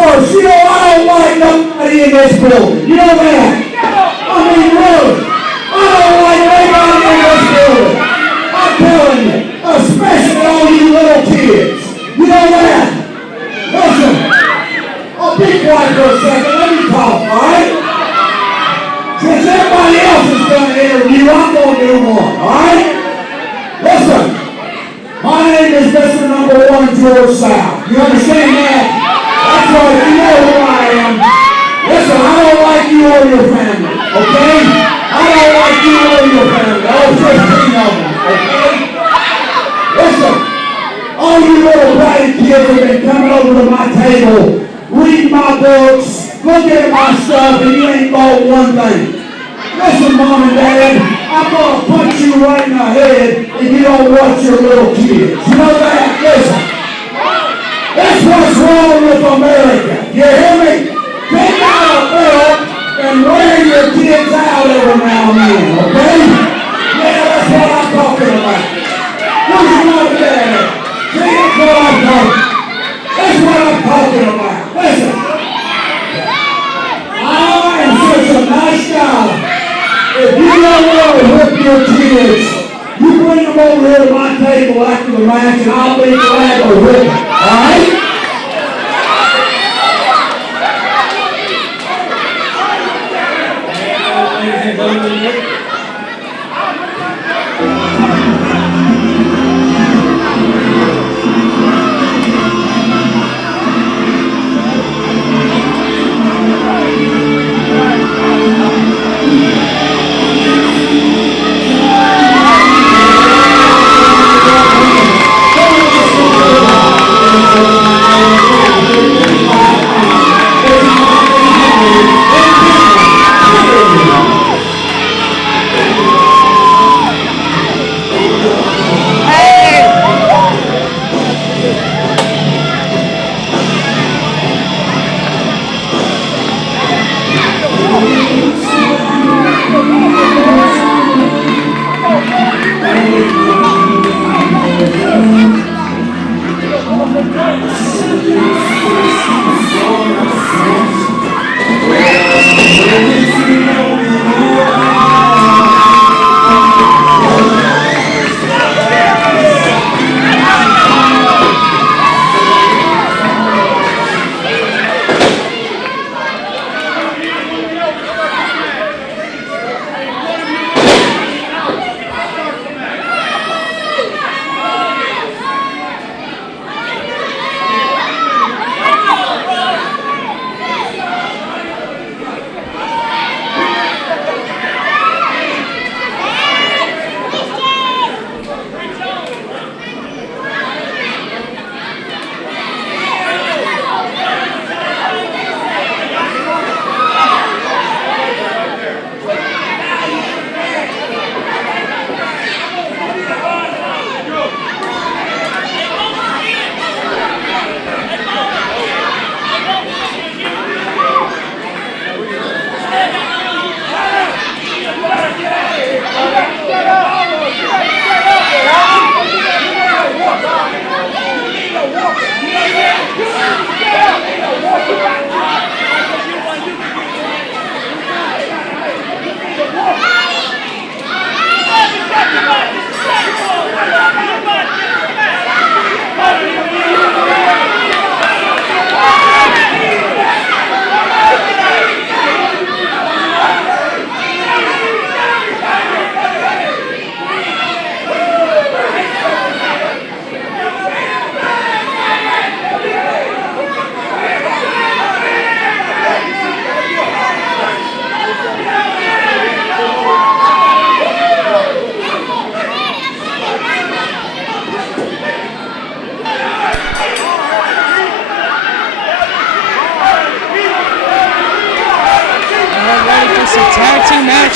first. You know, I don't like nobody in this building. You know that? I mean, really. I don't like nobody in this building. I'm telling you, especially all you little kids. You know that? Listen, I'll be quiet for a second. Let me talk, all right? Since everybody else is going to interview, I'm going to do one, all right? Listen, my name is Mr. Number 1 George South. You understand that? That's right, you know who I am. Listen, I don't like you or your family, okay? I don't like you or your family. All 15 of them, okay? Listen, all you little bratty kids have been coming over to my table, reading my books, looking at my stuff, and you ain't bought one thing. Listen, Mom and Dad, I'm going to punch you right in the head if you don't watch your little kids. You know that? Listen. That's what's wrong with America. You hear me? Take out a bill and wear your kids out every now and then, okay? Yeah, that's what I'm talking about. Where's your mom and dad? See, that's what I'm talking about. That's what I'm talking about. Listen. I am such a nice guy. If you don't want to whip your kids, you bring them over here to my table after the match and I'll be glad to whip them. Alright?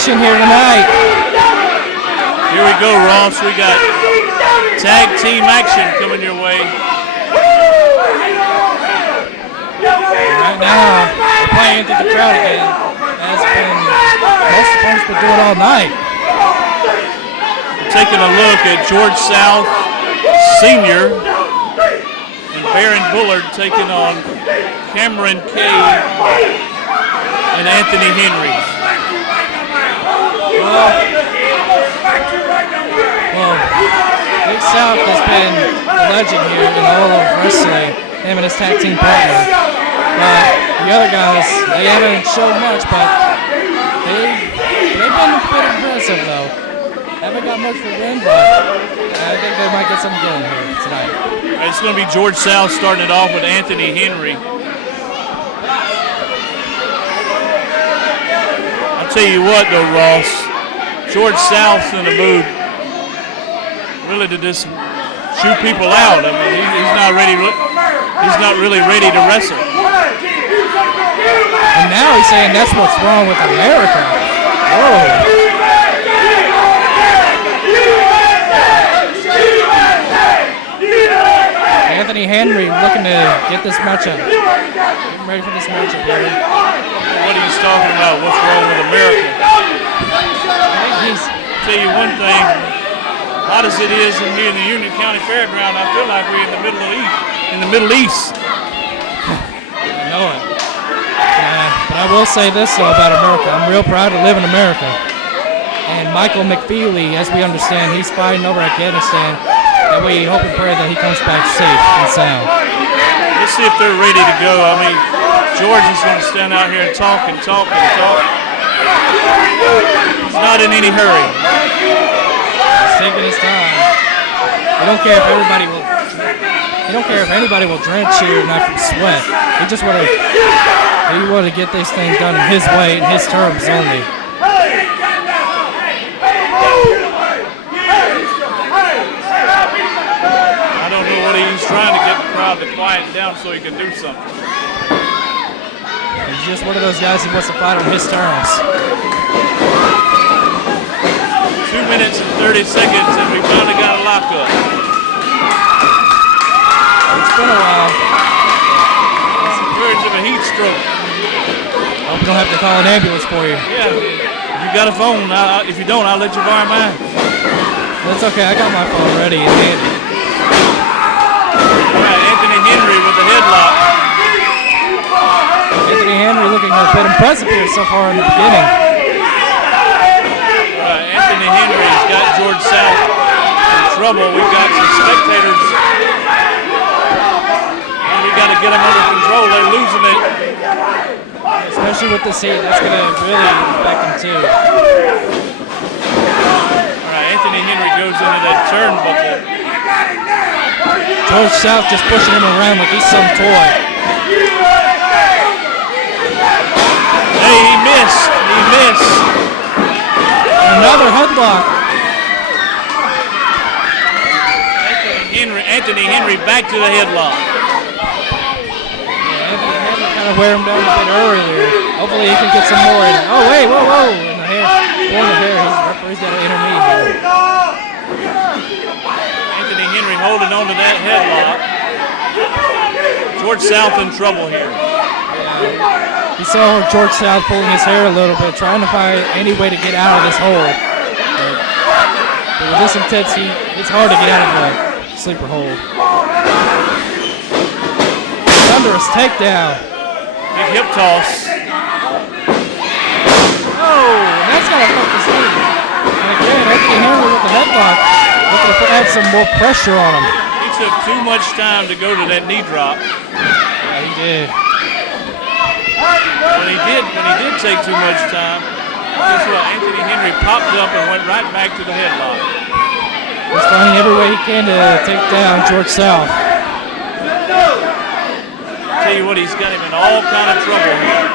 action here tonight. Here we go, Ross. We got tag team action coming your way. Right now, we're playing through the crowd again. That's been most opponents been doing all night. Taking a look at George South Senior and Baron Bullard taking on Kameron Kade and Anthony Henry. Well, Big South has been a legend here in all of wrestling, him and his tag team partner. But the other guys, they haven't shown much, but they've been a bit impressive though. Haven't got much for the win, but I think they might get something going here tonight. It's going to be George South starting it off with Anthony Henry. I'll tell you what though, Ross, George South's in the mood really to just shoot people out. I mean, he's not ready. He's not really ready to wrestle. And now he's saying that's what's wrong with America. Whoa. Anthony Henry looking to get this matchup. Getting ready for this matchup, baby. What he's talking about, what's wrong with America? I'll tell you one thing, hot as it is in here in the Union County Fairground, I feel like we're in the Middle East. I know it. But I will say this though about America. I'm real proud to live in America. And Michael McFeely, as we understand, he's fighting over Afghanistan. And we hope and pray that he comes back safe and sound. Let's see if they're ready to go. I mean, George is going to stand out here and talk and talk and talk. He's not in any hurry. He's taking his time. He don't care if everybody will. He don't care if anybody will drench here or not from sweat. He just want to get this thing done in his way, in his terms only. He's trying to get the crowd to quiet down so he can do something. He's just one of those guys who wants to fight on his terms. 2 minutes and 30 seconds and we finally got a lockup. It's been a while. It's the verge of a heat stroke. Hope you don't have to call an ambulance for you. Yeah, if you got a phone, if you don't, I'll let you borrow mine. That's okay, I got my phone ready and handy. Anthony Henry with the headlock. Anthony Henry looking a bit impressive here so far in the beginning. Anthony Henry's got George South in trouble. We've got some spectators. And we got to get them under control. They're losing it. Especially with this heat, that's going to really affect them too. All right, Anthony Henry goes into that turnbuckle. George South just pushing him around like he's some toy. Hey, he missed. He missed. Another headlock. Anthony Henry back to the headlock. Yeah, Anthony Henry kind of wear him down a bit earlier. Hopefully he can get some more in. Oh, wait, whoa. In the hair. Pulling the hair. His referee's got to intervene here. Anthony Henry holding on to that headlock. George South in trouble here. Yeah. You saw George South pulling his hair a little bit, trying to find any way to get out of this hole. But with this intense heat, it's hard to get out of the sleeper hold. Thunderous takedown. Big hip toss. Oh, and that's going to affect this lead. And again, Anthony Henry with the headlock. Looking to add some more pressure on him. He took too much time to go to that knee drop. Yeah, he did. When he did take too much time, guess what? Anthony Henry popped up and went right back to the headlock. He's finding every way he can to take down George South. Tell you what, he's got him in all kind of trouble here.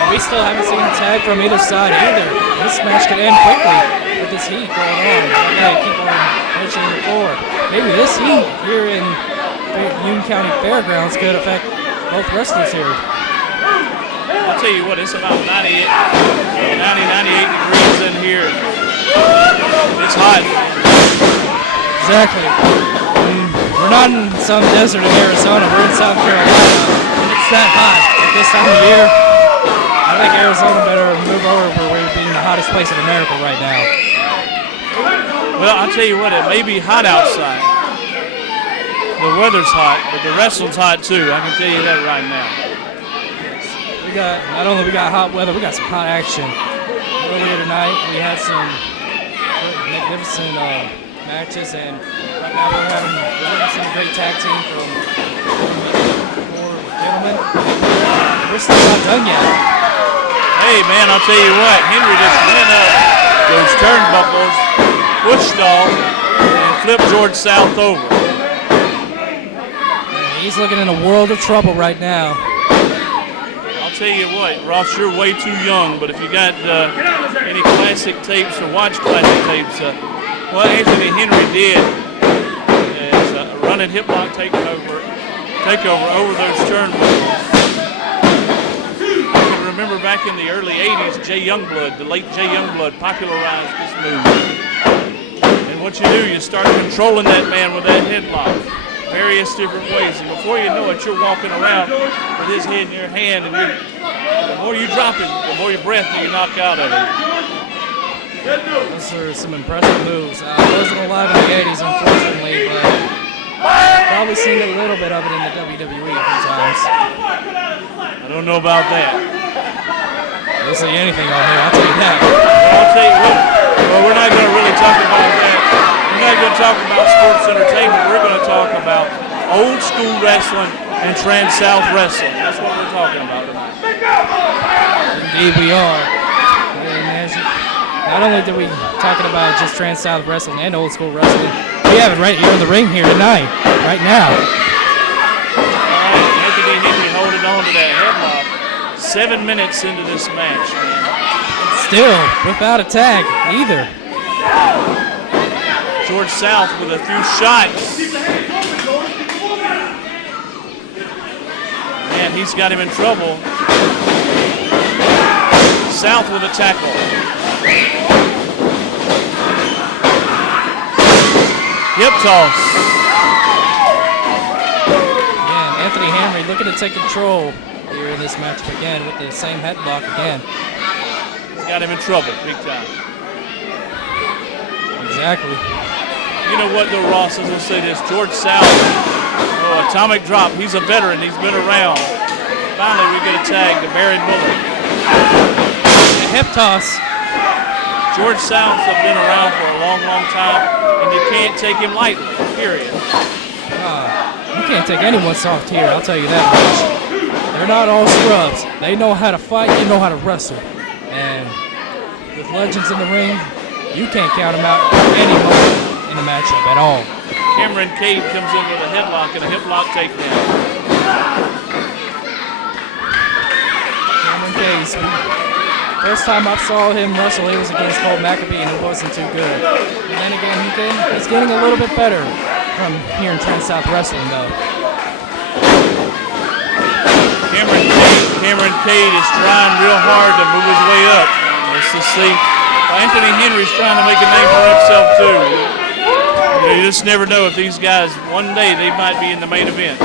And we still haven't seen a tag from either side either. This match could end quickly with this heat going on. Okay, keep on mentioning before. Maybe this heat here in Union County Fairgrounds could affect both wrestlers here. I'll tell you what, it's about 98 degrees in here. It's hot. Exactly. We're not in some desert in Arizona. We're in South Carolina. It's that hot at this time of year. I think Arizona better move over where we're being the hottest place in America right now. Well, I'll tell you what, it may be hot outside. The weather's hot, but the wrestling's hot too. I can tell you that right now. We got, not only we got hot weather, we got some hot action. Earlier tonight, we had some magnificent matches, and right now we're having some great tag team from four gentlemen. We're still not done yet. Hey man, I'll tell you what, Henry just went up those turnbuckles, push stall, and flipped George South over. And he's looking in a world of trouble right now. I'll tell you what, Ross, you're way too young, but if you got any classic tapes or watch classic tapes, what Anthony Henry did is a running hip lock takeover over those turnbuckles. I can remember back in the early 80s, Jay Youngblood, the late Jay Youngblood, popularized this move. And what you do, you start controlling that man with that headlock various different ways. And before you know it, you're walking around with his head in your hand, and the more you drop it, the more your breath you knock out of it. Those are some impressive moves. I wasn't alive in the 80s, unfortunately, but I've probably seen a little bit of it in the WWE a few times. I don't know about that. We'll see anything on here, I'll tell you that. But I'll tell you what, well, we're not going to really talk about that. We're not going to talk about sports entertainment. We're going to talk about old school wrestling and Trans-South wrestling. That's what we're talking about tonight. Indeed we are. And as not only did we talking about just Trans-South wrestling and old school wrestling, we have it right here in the ring here tonight, right now. All right, Anthony Henry holding on to that headlock. 7 minutes into this match, man. Still without a tag either. George South with a few shots. Man, he's got him in trouble. South with a tackle. Hip toss. Yeah, Anthony Henry looking to take control here in this match again with the same headlock again. He's got him in trouble big time. Exactly. You know what though, Ross, I was going to say this. George South, atomic drop. He's a veteran. He's been around. Finally, we get a tag to Barry Bullard. A hip toss. George South's have been around for a long, long time, and you can't take him lightly, period. You can't take anyone soft here, I'll tell you that much. They're not all scrubs. They know how to fight, they know how to wrestle. And with legends in the ring, you can't count them out any moment in the matchup at all. Kameron Kade comes in with a headlock and a hip lock takedown. Kameron Kade, first time I saw him wrestle, it was against Cole McAbee, and it wasn't too good. And then again, he's getting a little bit better from here in Trans-South Wrestling, though. Kameron Kade is trying real hard to move his way up. Let's just see. Anthony Henry's trying to make a name for himself, too. You just never know if these guys, one day, they might be in the main event.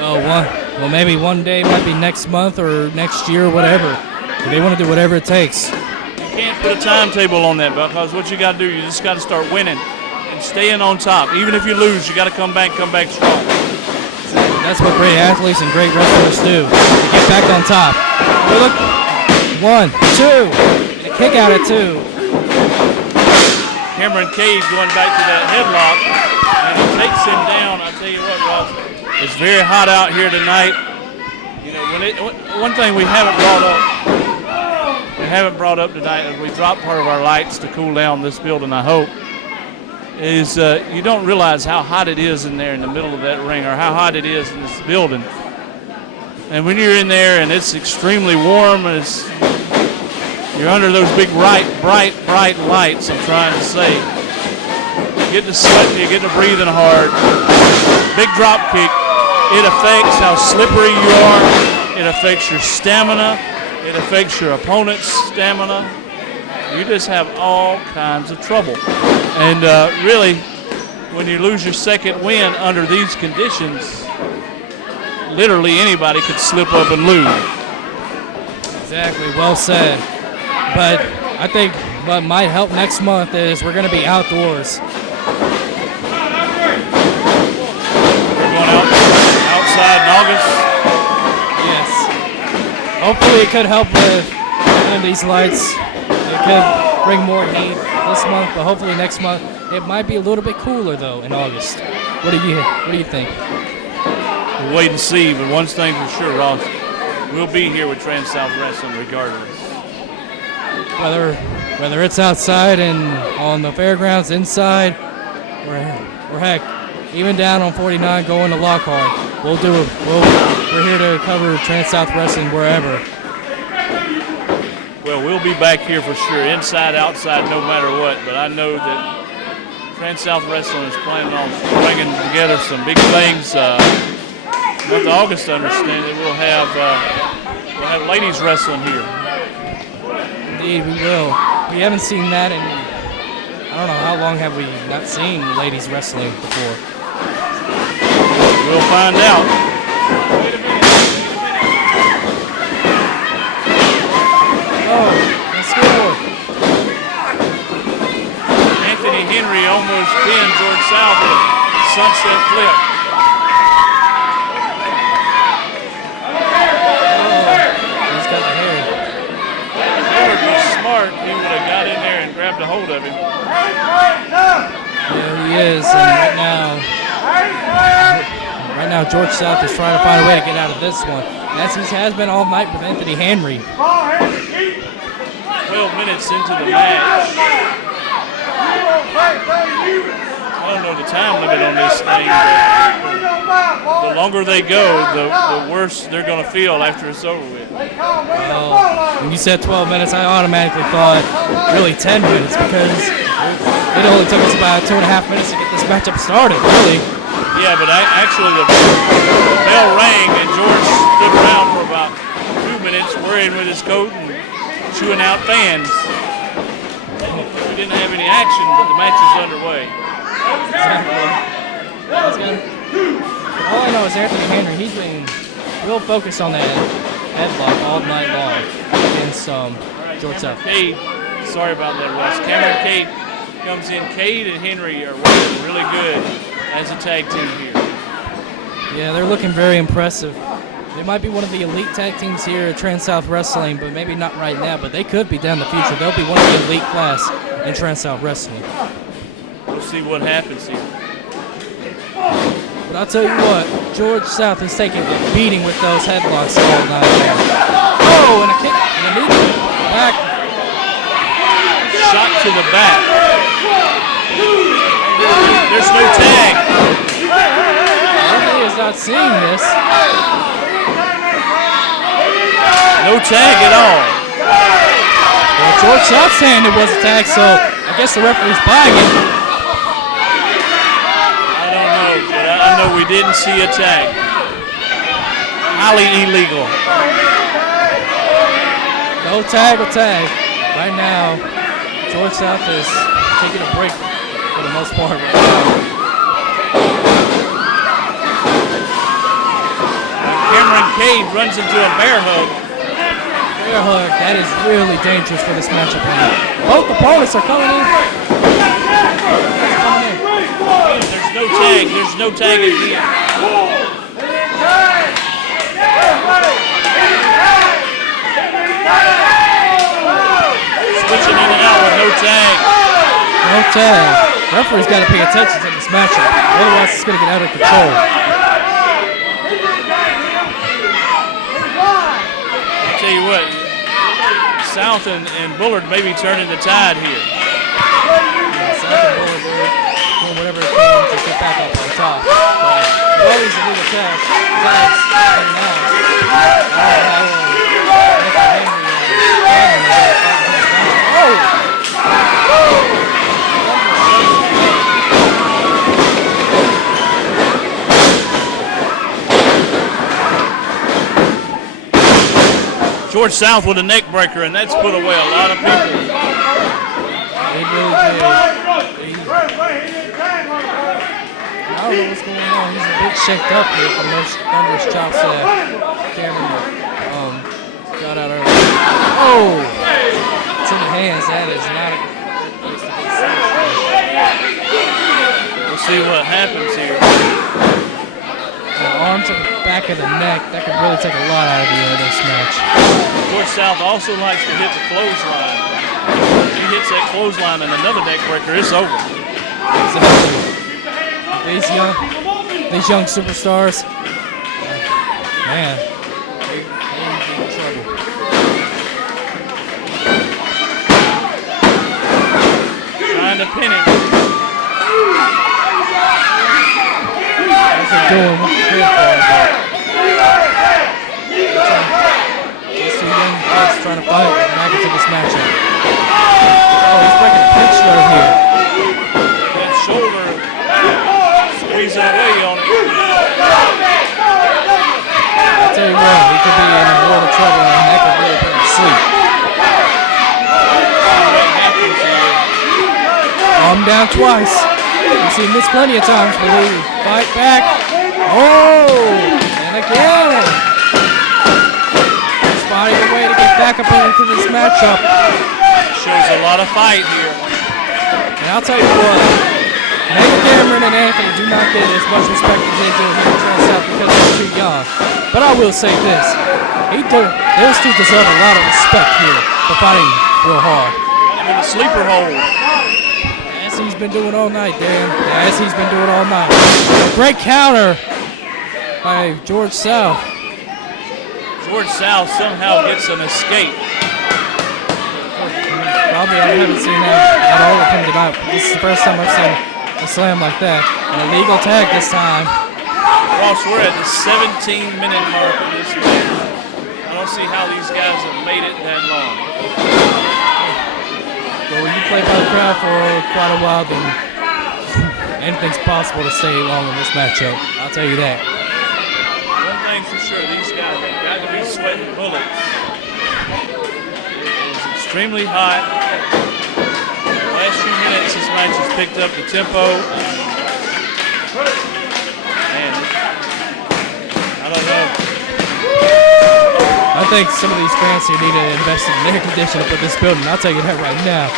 Well, maybe one day, might be next month or next year or whatever. They want to do whatever it takes. You can't put a timetable on that, because what you got to do, you just got to start winning and staying on top. Even if you lose, you got to come back strong. That's what great athletes and great wrestlers do. They get back on top. Oh, look. 1, 2. A kick out at 2. Kameron Kade going back to that headlock, and he takes him down. I tell you what, Ross, it's very hot out here tonight. You know, one thing we haven't brought up tonight, as we drop part of our lights to cool down this building, I hope, is you don't realize how hot it is in there in the middle of that ring, or how hot it is in this building. And when you're in there and it's extremely warm, and you're under those big bright lights, I'm trying to say, you get to sweating, you get to breathing hard. Big drop kick. It affects how slippery you are. It affects your stamina. It affects your opponent's stamina. You just have all kinds of trouble. And really, when you lose your second win under these conditions, literally anybody could slip up and lose. Exactly, well said. But I think what might help next month is we're going to be outdoors. Hopefully it could help with these lights. It could bring more heat this month, but hopefully next month it might be a little bit cooler though in August. What do you think? We'll wait and see, but one thing for sure, Ross, we'll be here with Trans-South Wrestling regardless. Whether it's outside and on the fairgrounds, inside, or heck, even down on 49 going to Lockhart, we'll do it. We're here to cover Trans-South Wrestling wherever. Well, we'll be back here for sure, inside, outside, no matter what. But I know that Trans-South Wrestling is planning on bringing together some big things. Month of August, I understand that we'll have ladies wrestling here. Indeed, we will. We haven't seen that in, I don't know, how long have we not seen ladies wrestling before? We'll find out. Oh, let's go. Anthony Henry almost pinned George South with a sunset flip. He's got the hair. If Bullard was smart, he would have got in there and grabbed a hold of him. Yeah, he is, and right now George South is trying to find a way to get out of this one, as he has been all night with Anthony Henry. 12 minutes into the match. I don't know the time limit on this thing, but the longer they go, the worse they're going to feel after it's over with. Well, when you said 12 minutes, I automatically thought really 10 minutes because it only took us about 2.5 minutes to get this matchup started, really. Yeah, but actually the bell rang and George stood around for about 2 minutes worrying with his coat and chewing out fans. We didn't have any action, but the match is underway. Exactly. All I know is Anthony Henry, he's been real focused on that headlock all night long against George South. Kade, sorry about that, Russ. Kameron Kade comes in. Kade and Henry are working really good as a tag team here. Yeah, they're looking very impressive. They might be one of the elite tag teams here at Trans-South Wrestling, but maybe not right now, but they could be down the future. They'll be one of the elite class in Trans-South Wrestling. We'll see what happens here. But I'll tell you what, George South is taking a beating with those headlocks all night long. Oh, and a kick, and a knee to the back. Shot to the back. There's no tag. Referee is not seeing this. No tag at all. Well, George South's saying it was a tag, so I guess the referee's buying it. I don't know, but I know we didn't see a tag. Highly illegal. No tag or tag. Right now, George South is taking a break for the most part right now. Kameron Kade runs into a bear hug. Bear hug, that is really dangerous for this matchup now. Both opponents are coming in. There's no tag. There's no tag again. Switching in and out with no tag. No tag. Referee's got to pay attention to this matchup. Otherwise, it's going to get out of control. I'll tell you what, South and Bullard may be turning the tide here. Yeah, South and Bullard doing whatever it can to get back up on top. But all these illegal tags coming out. George South with a neck breaker, and that's put away a lot of people. They really did. I don't know what's going on. He's a bit shaked up here from those thunderous chops that Cameron got out earlier. Oh! It's in the hands. That is not a good place to get. We'll see what happens here. an arm to the back of the neck. That could really take a lot out of the end of this match. George South also likes to hit the clothesline. He hits that clothesline and another neck breaker, it's over. Exactly. These young superstars, man, they're in trouble. Trying to pin him. What's he doing? What's he good for? These two young kids trying to fight back into this matchup. Oh, he's breaking a pinch right here. That shoulder squeezing away on it. I tell you what, he could be in a world of trouble and that could really put him to sleep. Arm down twice. We've seen this plenty of times, but we fight back. Oh, and again. He's finding a way to get back up into this matchup. Shows a lot of fight here. And I'll tell you what, maybe Cameron and Anthony do not get as much respect as they do here in Trans-South because they're too young. But I will say this, those two deserve a lot of respect here for fighting real hard. In the sleeper hold. As he's been doing all night, Dan. As he's been doing all night. A great counter by George South. George South somehow gets an escape. Probably I haven't seen that at all with him tonight. This is the first time I've seen a slam like that. An illegal tag this time. Ross, we're at the 17-minute mark of this match. I don't see how these guys have made it that long. Well, when you play by the crowd for quite a while, then anything's possible to stay long in this matchup. I'll tell you that. One thing for sure, these guys have got to be sweating bullets. It was extremely hot. The last few minutes, this match has picked up the tempo. Man, I don't know. I think some of these fans here need to invest in an air conditioner for this building. I'll tell you that right now.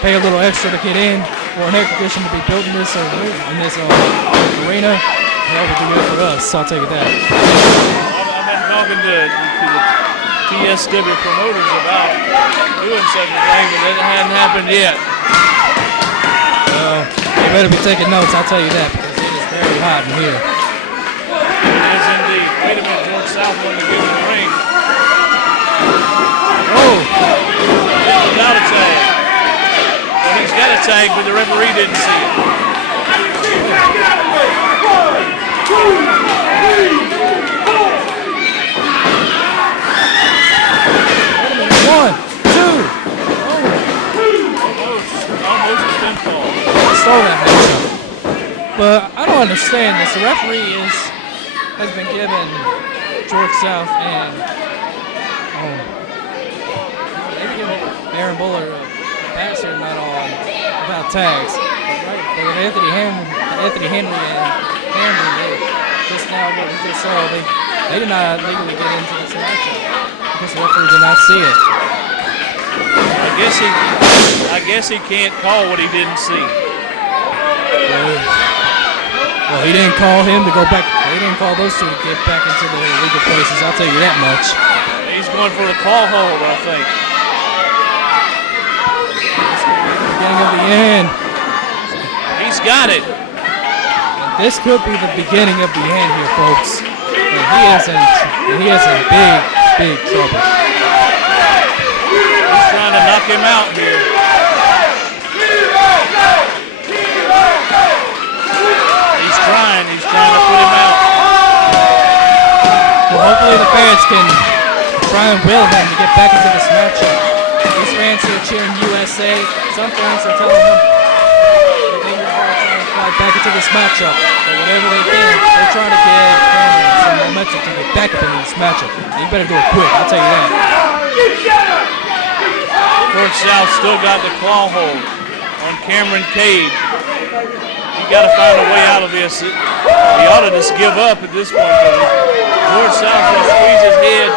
Pay a little extra to get in for an air conditioner to be built in this arena. That would do good for us, I'll tell you that. I've been talking to the PSW promoters about doing such a thing, but it hadn't happened yet. Well, you better be taking notes, I'll tell you that, because it is very hot in here. It is indeed. Wait a minute, George South wanted to get in the ring. Oh! Without a tag. Well, he's got a tag, but the referee didn't see it. One, two. Almost a pinfall. Stole that matchup. But I don't understand this. The referee has been given George South and maybe given Aaron Bullard a pass here tonight on about tags. But with Anthony Henry and Henry, just now what we just saw, they did not legally get into this matchup because the referee did not see it. I guess he can't call what he didn't see. Well, he didn't call him to go back. He didn't call those two to get back into the legal places. I'll tell you that much. He's going for the call hold, I think. Beginning of the end. He's got it. And this could be the beginning of the end here, folks. And he is in big trouble. He's trying to knock him out here. He's trying to put him out. Well, hopefully the fans can try and will him to get back into this matchup. These fans here cheering USA. Some fans are telling them they are trying to fight back into this matchup. But whatever they can, they're trying to give Cameron some momentum to get back into this matchup. And you better do it quick, I'll tell you that. George South still got the claw hold on Kameron Kade. You got to find a way out of this. He ought to just give up at this point. George South will squeeze his head.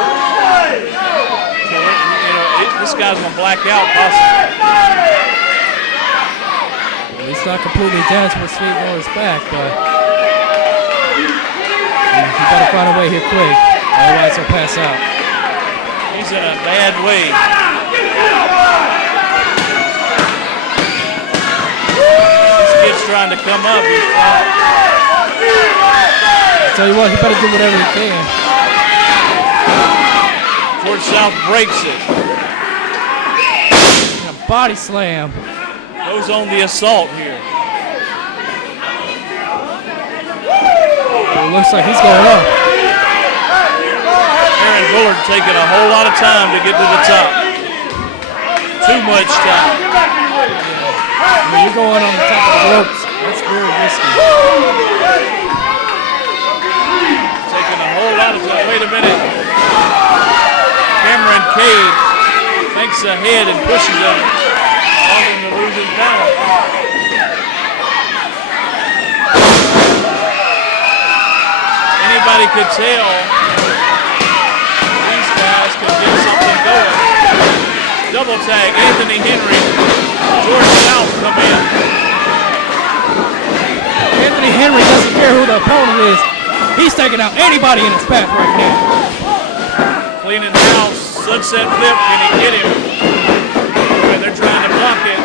This guy's going to black out possibly. Well, he's not completely down to his feet or his back, but You better find a way here quick, otherwise he'll pass out. He's in a bad way. This kid's trying to come up. He's trying. Tell you what, he better do whatever he can. George South breaks it. And a body slam. Goes on the assault here. It looks like he's going up. Aaron Bullard taking a whole lot of time to get to the top. Too much time. When you're going on the top of the ropes, that's very risky. Taking a whole lot of time. Wait a minute. Kameron Kade thinks ahead and pushes him on the losing panel. Anybody could tell these guys could get something going. Double tag, Anthony Henry, George South come in. Anthony Henry doesn't care who the opponent is. He's taking out anybody in his path right now. Cleaning house, sunset flip, can he get him? And they're trying to block it.